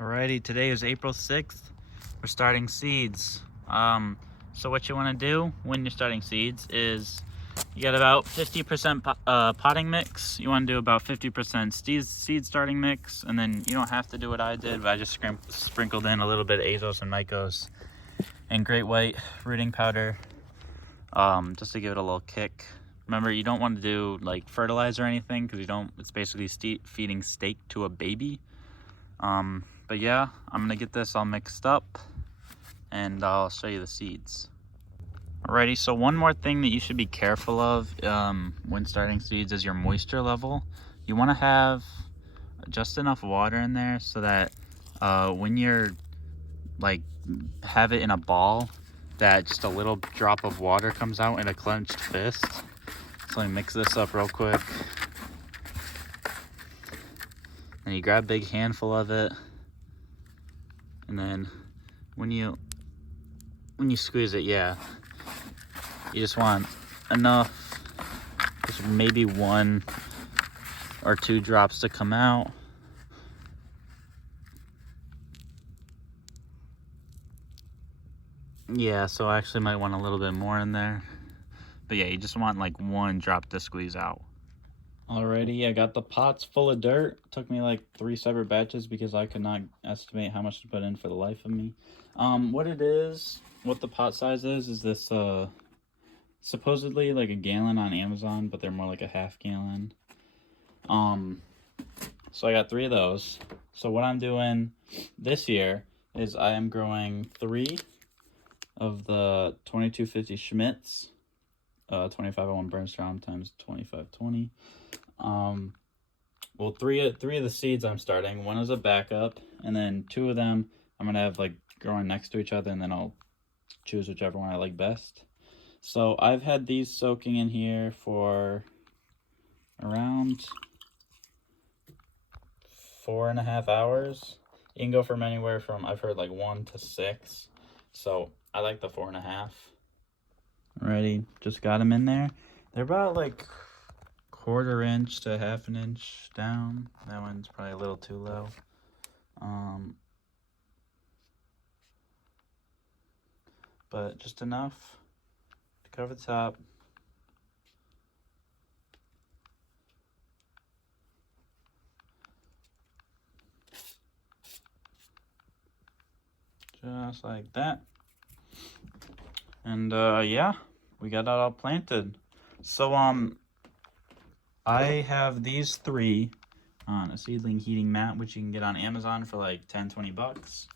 Alrighty, today is April 6th. We're starting seeds. So what you want to do when you're starting seeds is you got about 50% potting mix. You want to do about 50% seed starting mix, and then you don't have to do what I did, but I just sprinkled in a little bit of Azos and Mycos and Great White rooting powder, just to give it a little kick. Remember, you don't want to do like fertilizer or anything because it's basically feeding steak to a baby. But yeah, I'm gonna get this all mixed up and I'll show you the seeds. Alrighty, so one more thing that you should be careful of when starting seeds is your moisture level. You want to have just enough water in there so that when you're have it in a ball, that just a little drop of water comes out in a clenched fist. So let me mix this up real quick. And you grab a big handful of it, and then when you squeeze it, yeah, you just want enough, just maybe 1 or 2 drops to come out. Yeah, so I actually might want a little bit more in there. But yeah, you just want like 1 drop to squeeze out. Alrighty, I got the pots full of dirt. Took me like 3 separate batches because I could not estimate how much to put in for the life of me. What the pot size is this supposedly like a gallon on Amazon, but they're more like a half gallon. So I got 3 of those. So what I'm doing this year is I am growing 3 of the 2250 Schmitz, 2501 Bernstrom times 2520. Well, three of the seeds I'm starting. 1 is a backup, and then 2 of them I'm gonna have like growing next to each other, and then I'll choose whichever one I like best. So I've had these soaking in here for around 4.5 hours. You can go from anywhere from, I've heard, like 1 to 6. So I like the 4.5. Alrighty, just got them in there. They're about like 1/4 inch to 1/2 inch down. That one's probably a little too low. But just enough to cover the top. Just like that. And yeah, we got that all planted. So I have these 3 on a seedling heating mat, which you can get on Amazon for like 10-20 bucks.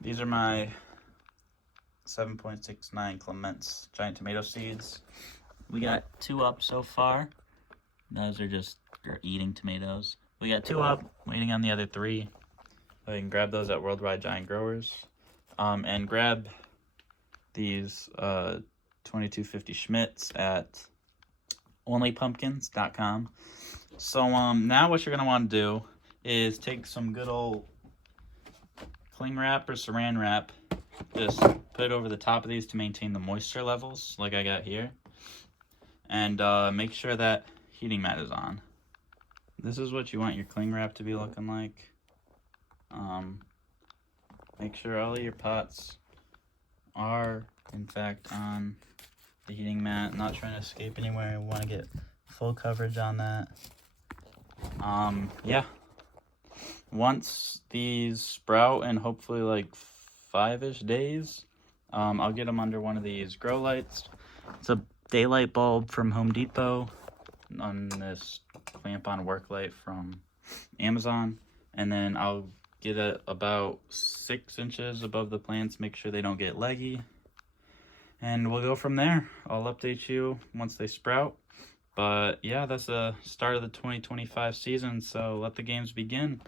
These are my 7.69 Clements giant tomato seeds. We got 2 up so far. Those are just eating tomatoes. We got 2 up, waiting on the other 3. So you can grab those at Worldwide Giant Growers. And grab these 2250 Schmitz at onlypumpkins.com. So now what you're gonna want to do is take some good old cling wrap or saran wrap, just put it over the top of these to maintain the moisture levels like I got here, and make sure that heating mat is on. This is what you want your cling wrap to be looking like. Make sure all of your pots are in fact on the heating mat, not trying to escape anywhere. You want to get full coverage on that. Yeah, once these sprout in hopefully like 5-ish days, I'll get them under one of these grow lights. It's a daylight bulb from Home Depot on this clamp on work light from Amazon, and then I'll get it about 6 inches above the plants, make sure they don't get leggy, and we'll go from there. I'll update you once they sprout. But yeah, that's the start of the 2025 season, so let the games begin.